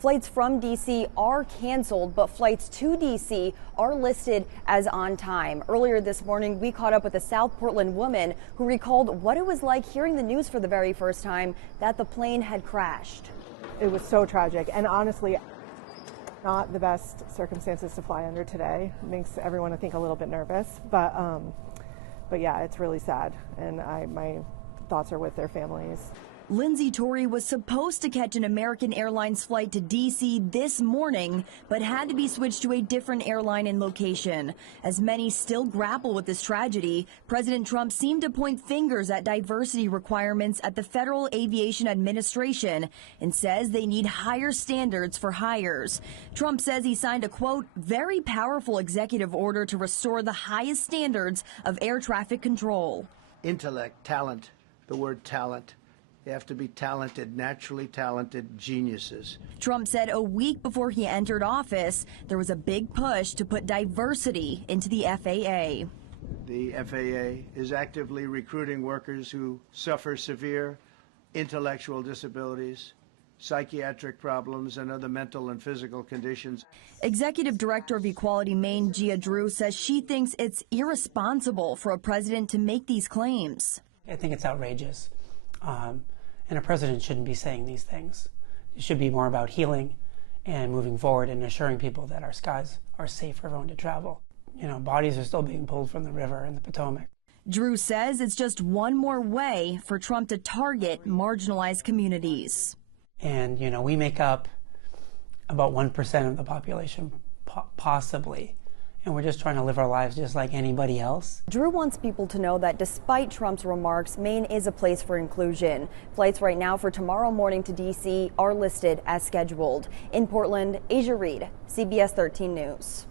Flights from D.C. are canceled, but flights to D.C. are listed as on time. Earlier this morning, we caught up with a South Portland woman who recalled what it was like hearing the news for the very first time that the plane had crashed. It was so tragic, and honestly, not the best circumstances to fly under today. It makes everyone, I think, a little bit nervous, but yeah, it's really sad, and my thoughts are with their families. Lindsay Torrey was supposed to catch an American Airlines flight to D.C. this morning, but had to be switched to a different airline and location. As many still grapple with this tragedy, President Trump seemed to point fingers at diversity requirements at the Federal Aviation Administration and says they need higher standards for hires. Trump says he signed a, quote, very powerful executive order to restore the highest standards of air traffic control. Intellect, talent, the word talent. They have to be talented, naturally talented geniuses. Trump said a week before he entered office, there was a big push to put diversity into the FAA. The FAA is actively recruiting workers who suffer severe intellectual disabilities, psychiatric problems, and other mental and physical conditions. Executive Director of Equality Maine, Gia Drew, says she thinks it's irresponsible for a president to make these claims. I think it's outrageous. And a president shouldn't be saying these things. It should be more about healing and moving forward and assuring people that our skies are safe for everyone to travel. You know, bodies are still being pulled from the river in the Potomac. Drew says it's just one more way for Trump to target marginalized communities. And, you know, we make up about 1% of the population, possibly. And we're just trying to live our lives just like anybody else. Drew wants people to know that despite Trump's remarks, Maine is a place for inclusion. Flights right now for tomorrow morning to D.C. are listed as scheduled. In Portland, Asia Reed, CBS 13 News.